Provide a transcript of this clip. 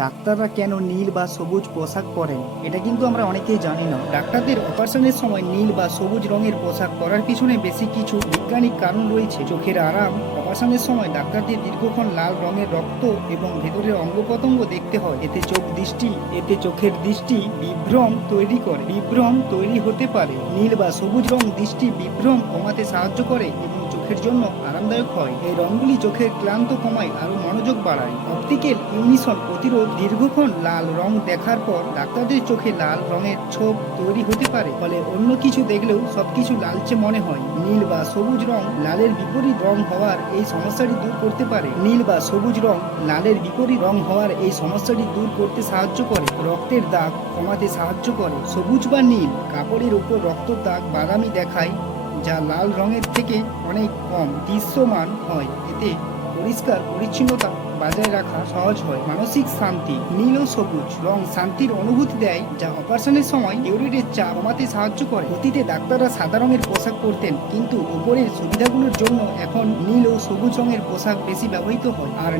ডাক্তাররা কেন নীল বা সবুজ পোশাক পরেন এটা কিন্তু আমরা অনেকেই জানি না। ডাক্তারদের অপারেশনের সময় নীল বা সবুজ রঙের পোশাক পরার পিছনে বেশি কিছু বৈজ্ঞানিক কারণ রয়েছে। চোখের আরাম, অপারেশনের সময় ডাক্তারদের দীর্ঘক্ষণ লাল রঙের রক্ত এবং ভেতরের অঙ্গ প্রত্যঙ্গ দেখতে হয়। এতে চোখের দৃষ্টি বিভ্রম তৈরি হতে পারে। নীল বা সবুজ রং দৃষ্টি বিভ্রম কমাতে সাহায্য করে এবং চোখের জন্য আরামদায়ক হয়। এই রঙগুলি চোখের ক্লান্ত কমায় আরো মনোযোগ বাড়ায়। অপটিক্যাল ইউনিশন প্রতিরোধ, দীর্ঘক্ষণ লাল রং দেখার পর ডাক্তারদের চোখে লাল রঙের ছোপ তৈরি হতে পারে, ফলে অন্য কিছু দেখলেও সবকিছু লালচে মনে হয়। নীল বা সবুজ রং লালের বিপরীত রং হওয়ার এই সমস্যাটি দূর করতে পারে। নীল বা সবুজ রং লালের বিপরীত রং হওয়ার এই সমস্যাটি দূর করতে সাহায্য করে। রক্তের দাগ কমাতে সাহায্য করে। সবুজ বা নীল কাপড়ের উপর রক্তের দাগ বাদামি দেখায়, যা লাল রঙের থেকে অনেক কম দৃশ্যমান হয়। এতে পরিষ্কার পরিচ্ছন্নতা বজায় রাখা সহজ হয়। মানসিক শান্তি, নীল ও সবুজ রং শান্তির অনুভূতি দেয়, যা অপারেশনের সময় ইউরিনের চাপ কমাতে সাহায্য করে। অতীতে ডাক্তাররা সাদা রঙের পোশাক পরতেন, কিন্তু উপরের সুবিধাগুলোর জন্য এখন নীল ও সবুজ রঙের পোশাক বেশি ব্যবহৃত হয়। আর